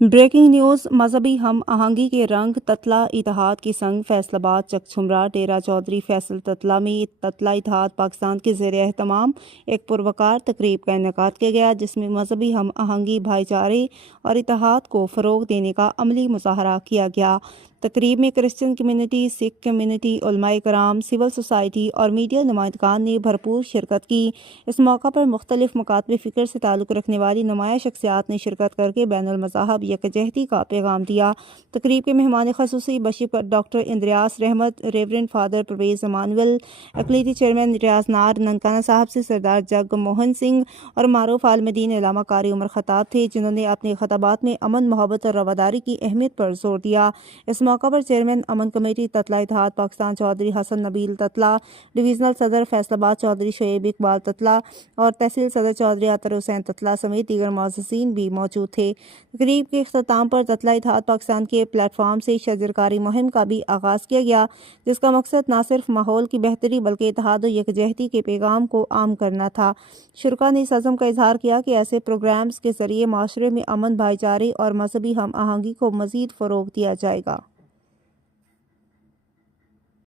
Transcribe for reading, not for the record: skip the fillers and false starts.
Breaking news مذہبی ہم آہنگی کے رنگ تتلا اتحاد کی سنگ فیصل آباد چک چھمرا ڈیرہ چودھری فیصل تتلا میں تتلا اتحاد پاکستان کے زیر اہتمام ایک پروقار تقریب کا انعقاد کیا گیا، جس میں مذہبی ہم آہنگی، بھائی چارے اور اتحاد کو فروغ دینے کا عملی مظاہرہ کیا گیا۔ تقریب میں کرسچن کمیونٹی، سکھ کمیونٹی، علماء کرام، سول سوسائٹی اور میڈیا نمائندگان نے بھرپور شرکت کی۔ اس موقع پر مختلف مکاتب فکر سے تعلق رکھنے والی نمایاں شخصیات نے شرکت کر کے بین المذاہب یکجہتی کا پیغام دیا۔ تقریب کے مہمان خصوصی بشپ ڈاکٹر اندریاس رحمت، ریورنڈ فادر پرویز امانویل، اقلیتی چیئرمین ریاض نار ننکانہ صاحب سے سردار جگ موہن سنگھ اور معروف عالم دین علامہ قاری عمر خطاب تھے، جنہوں نے اپنے خطابات میں امن، محبت اور رواداری کی اہمیت پر زور دیا۔ اس موقع پر چیئرمین امن کمیٹی تتلا اتحاد پاکستان چودھری حسن نبیل تتلا، ڈویژنل صدر فیصل آباد چودھری شعیب اقبال تتلا اور تحصیل صدر چودھری عطر حسین تتلا سمیت دیگر معززین بھی موجود تھے۔ تقریب کے اختتام پر تتلا اتحاد پاکستان کے پلیٹ فارم سے شجرکاری مہم کا بھی آغاز کیا گیا، جس کا مقصد نہ صرف ماحول کی بہتری بلکہ اتحاد و یکجہتی کے پیغام کو عام کرنا تھا۔ شرکاء نے اس عزم کا اظہار کیا کہ ایسے پروگرامز کے ذریعے معاشرے میں امن، بھائی چارے اور مذہبی ہم آہنگی کو مزید فروغ دیا جائے گا۔